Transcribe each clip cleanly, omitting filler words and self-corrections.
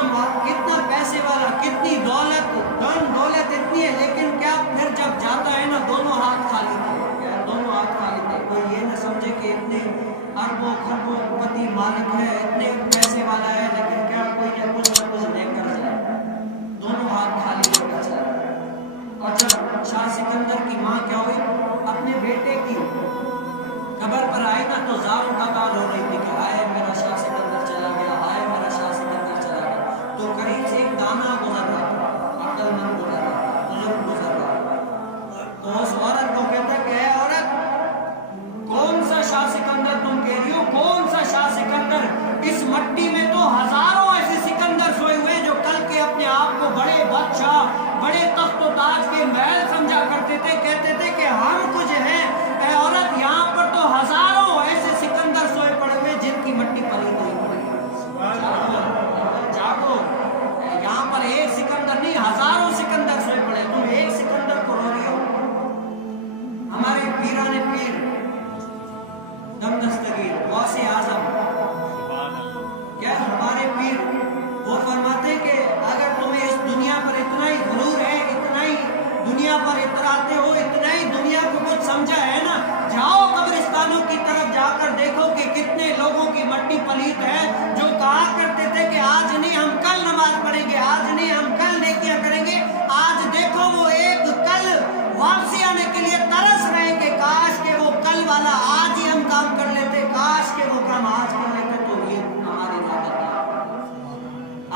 کتنا پیسے والا، کتنی دولت، دولت اتنی ہے، لیکن کیا پھر جب جاتا ہے نا دونوں ہاتھ خالی تھے، دونوں ہاتھ خالی تھے۔ کوئی یہ نہ سمجھے کہ اتنے اربوں خربوں پتی مالک ہے، اتنے پیسے والا ہے، لیکن کیا کوئی نہ کچھ دے کر جائے، دونوں ہاتھ خالی لے کر جائے۔ اور جب شاہ سکندر کی ماں کیا ہوئی، اپنے بیٹے کی قبر پر آئی نا تو زاروں کا کال ہو رہی تھی کہ ہائے میرا شاہ سکندر چلا گیا، ہائے میرا شاہ سکندر چلا گیا۔ تو قریب سے ایک دانا گزر رہا تھا، عقل مند گزر رہا تھا، بزرگ گزر رہا تھا، تو اس عورت کو کہتا کہ اے عورت، کون سا شاہ سکندر تم کہہ رہی ہو، کون سا شاہ سکندر؟ اس مٹی میں تو ہزاروں ایسے سکندر سوئے ہوئے جو کل کے اپنے آپ کو بڑے بادشاہ، بڑے تخت و تاج کے محل سمجھا کرتے تھے، کہتے تھے کہ ہم کچھ ہیں۔ اے عورت، یہاں پر تو ہزاروں ایسے سکندر سوئے پڑے ہوئے جن کی مٹی پلی نہیں پڑی۔ جاگو، یہاں پر ایک سکندر نہیں، ہزاروں سکندر سوئے پڑے، تم ایک سکندر کو رو رہی ہو۔ ہمارے پیران پیر دم دستگیر غوث اعظم، کیا ہمارے پیر وہ فرماتے کہ اگر تمہیں اس دنیا پر اتنا ہی غرور ہے، اتنا ہی دنیا پر اتراتے ہو، اتنا ہی دنیا کو کچھ سمجھا ہے نا، جاؤ قبرستانوں کی طرف جا کر دیکھو کہ کتنے لوگوں کی مٹی پلیت ہے، جو کہا کرتے تھے کہ آج نہیں ہم کل نماز پڑھیں گے، آج نہیں ہم کل نیکیاں کریں گے، آج دیکھو وہ ایک کل واپسی آنے کے لیے ترس رہے کہ کاش کہ وہ کل والا آج ہی ہم کام کر لیتے، کاش کہ وہ کام آج کر لیتے تو یہ ہماری عادت ہے۔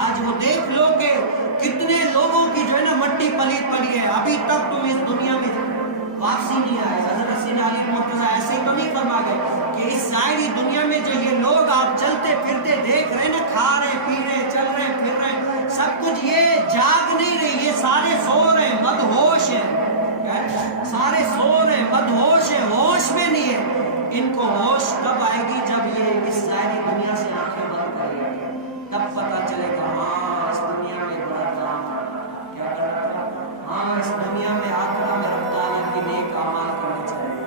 آج وہ دیکھ لو کہ کتنے لوگوں کی جو ہے نا مٹی پلیت پڑی ہے، ابھی تک تم اس دنیا میں واپسی نہیں آئے۔ حضرت سیدنا علی مرتضیٰ ایسے ہی تو نہیں فرما گئے کہ اس ظاہری دنیا میں جو یہ لوگ آپ چلتے پھرتے دیکھ رہے نا، کھا رہے پی رہے چل رہے پھر رہے، سب کچھ یہ جاگ نہیں رہے، یہ سارے سو رہے ہیں، مدہوش ہیں، سارے سو رہے ہیں، مدہوش ہیں، ہوش میں نہیں ہے۔ ان کو ہوش کب آئے گی؟ جب یہ اس ظاہری دنیا سے آنکھیں بند کریں گے، تب پتہ چلے گا ہاں اس دنیا میں بڑا کام کیا کرنا تھا، ہاں اس دنیا میں آ کر ہمیں رب تعالیٰ کی نیک اعمال کرنے چاہیے،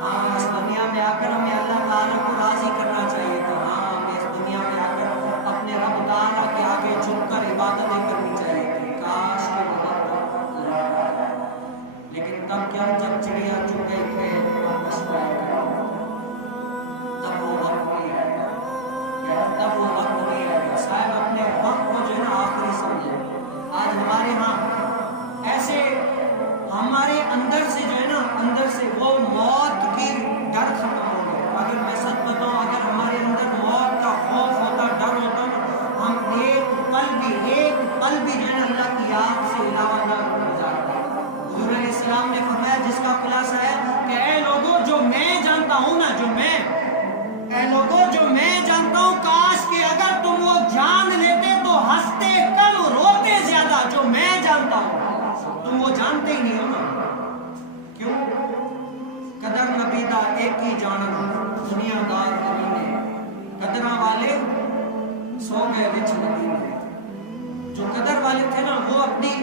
ہاں اس دنیا میں آ کر ہمیں اللہ تعالیٰ کو راضی کرنا چاہیے تھا، ہاں ہمیں اس دنیا میں آ کر اپنے رب تعالیٰ کے آگے جھک کر عبادتیں کرنی چاہیے تھی، کاش کے وقت لوٹ آیا۔ لیکن تب کیا، جب چڑیا چگ گئی کھیت تب وہ وقت نہیں آئے گا، تب وہ وقت نہیں آئے گا۔ صاحب اپنے وقت کو جو ہے نا آخری سمجھے۔ آج ہمارے ہاں ایسے ہمارے اندر سے جو ہے نا، اندر سے وہ موت کی ڈر ختم ہو گیا۔ اگر میں سچ بتاؤں، اگر ہمارے اندر موت کا خوف ہوتا، ڈر ہوتا نا، ہم ایک پل بھی جو ہے نا اللہ کی یاد سے علاوہ نہ گزارتے۔ حضور علیہ السلام نے فرمایا، جس کا خلاصہ ہے کہ اے لوگوں جو میں جانتا ہوں نا، اے لوگوں جو میں جانتا ہوں، کاش کہ اگر تم وہ جان لیتے تو ہنستے کم روتے زیادہ۔ جو میں جانتا ہوں تم وہ جانتے ہی نہیں ہو نا، کیوں؟ قدر نبیدہ ایک ہی جانن دنیا دار کمینے، قدراں والے سو گئے وچ مدینے۔ جو قدر والے تھے نا، وہ اپنی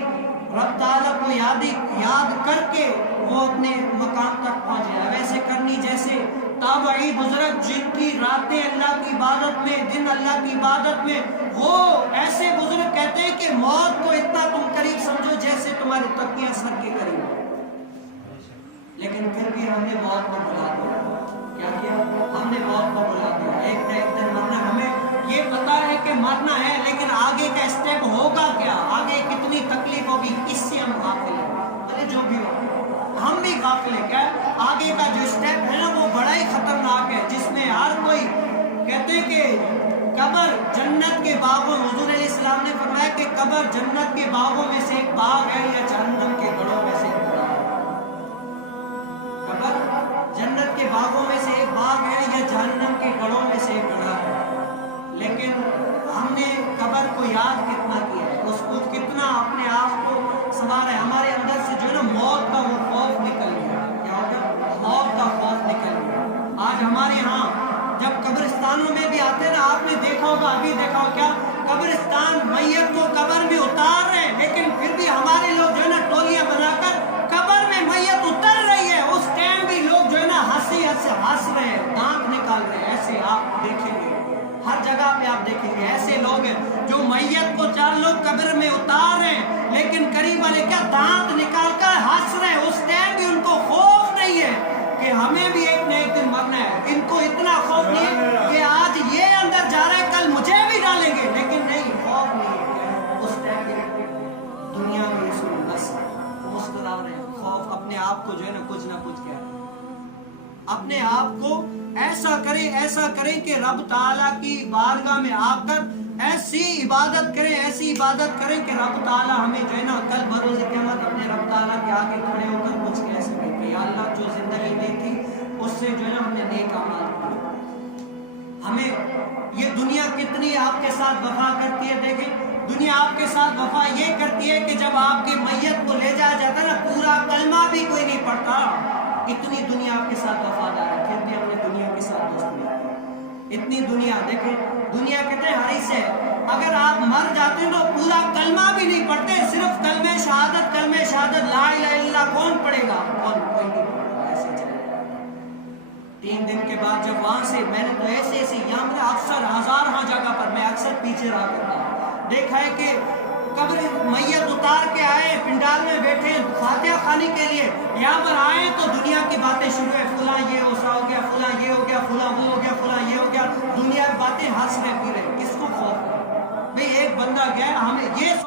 رب تعالیٰ کو یاد کر کے وہ اپنے مقام تک پہنچے۔ ویسے کرنی جیسے تابعی بزرگ جن کی راتیں اللہ کی عبادت میں، دن اللہ کی عبادت میں، وہ ایسے بزرگ کہتے ہیں کہ موت کو اتنا تم قریب سمجھو جیسے تمہاری تکیاں سر کے قریب ہو۔ لیکن پھر بھی ہم نے موت کو بلا دیا۔ کیا کیا؟ ہم نے موت کو بلا دیا۔ ایک نہ ایک دن مرنا، ہمیں یہ پتا ہے کہ مرنا ہے، لیکن آگے کا اسٹیپ ہوگا کیا، آگے کتنی تکلیف ہوگی، اس سے ہم غافل ہیں۔ بھلے جو بھی ہو، ہم بھی غافل ہیں۔ کیا آگے کا جو اسٹیپ ہے نا، وہ بڑا ہی خطرناک ہے، جس میں ہر کوئی کہتے ہیں کہ قبر جنت کے باغوں، حضور علیہ السلام نے فرمایا کہ قبر جنت کے باغوں میں سے ایک باغ ہے یا جہنم کے گڑھوں میں سے ایک گڑھا ہے۔ قبر جنت کے باغوں میں سے ایک باغ ہے یا جہنم کے گڑھوں میں سے ایک گڑھا ہے۔ لیکن ہم نے قبر کو یاد کتنا کیا ہے، اس کو کتنا اپنے آپ کو سنوارا ہے۔ ہمارے اندر سے جو ہے نا موت کا وہ خوف نکل گیا۔ کیا ہوگا؟ موت کا خوف نکل گیا۔ آج ہمارے ہاں جب قبرستانوں میں بھی آتے نا، آپ نے دیکھا ہوگا، ابھی دیکھا ہو کیا، قبرستان میت کو قبر میں اتار رہے ہیں، لیکن پھر بھی ہمارے لوگ جو ہے نا ٹولیاں بنا کر قبر میں میت اتر رہی ہے، اس ٹائم بھی لوگ جو ہے نا ہنس رہے ہیں، دانت نکال رہے ہیں۔ ایسے آپ دیکھیں گے ہر جگہ پہ آپ آپ دیکھیں گے ایسے لوگ ہیں جو میت کو 4 لوگ قبر میں اتار رہے ہیں لیکن قریب والے کیا دانت نکال کر ہنس رہے ہیں، اس ٹائم بھی ان کو خوف نہیں ہے کہ ہمیں بھی ایک نہ ایک دن مرنا ہے۔ ان کو اتنا خوف نہیں ہے کہ آج یہ اندر جا رہا ہے کل مجھے بھی ڈالیں گے، لیکن نہیں، خوف نہیں ہے۔ اس ٹائم دنیا میں اس میں بس مسکرا رہے ہیں، خوف اپنے آپ کو جو ہے نا کچھ نہ کچھ کہہ رہے ہیں، اپنے آپ کو ایسا کریں کہ رب تعالیٰ کی بارگاہ میں آ کر ایسی عبادت کریں کہ رب تعالیٰ ہمیں جو ہے نا کل بروز قیامت اپنے رب تعالیٰ کے آگے کھڑے ہو کر کچھ کہہ سکے کہ یا اللہ جو زندگی دی تھی اس سے جو ہے نا ہم نے نیک اعمال کیا۔ ہمیں یہ دنیا کتنی آپ کے ساتھ وفا کرتی ہے، دیکھیں دنیا آپ کے ساتھ وفا یہ کرتی ہے کہ جب آپ کی میت کو لے جایا جاتا ہے نا پورا کلمہ بھی کوئی نہیں پڑھتا، اتنی دنیا آپ کے ساتھ وفادار ہے، پھر بھی اپنے دنیا کے ساتھ دوستی ہے۔ اتنی دنیا دیکھیں، دنیا کہتے ہیں حریص ہے، اگر آپ مر جاتے ہیں تو پورا کلمہ بھی نہیں پڑھتے، صرف کلمہ شہادت لا الہ الا اللہ کون پڑھے گا؟ کوئی نہیں پڑھے گا، ایسے چلے گا۔ 3 دن کے بعد جب وہاں سے میں نے تو ایسے یہاں پر اکثر ہزارہاں جگہ پر میں اکثر پیچھے رہا کرتا ہوں، دیکھا ہے کہ قبر میت اتار کے آئے پنڈال میں بیٹھے فاتحہ خوانی کے لیے، یہاں پر آئے تو دنیا کی باتیں شروع ہے، فلاں یہ ایسا ہو گیا، فلاں یہ ہو گیا، فلاں وہ ہو گیا، فلاں یہ ہو گیا، دنیا کی باتیں ہنس رہے پی رہے، کس کو خوف ہے؟ بھئی ایک بندہ گیا، ہمیں یہ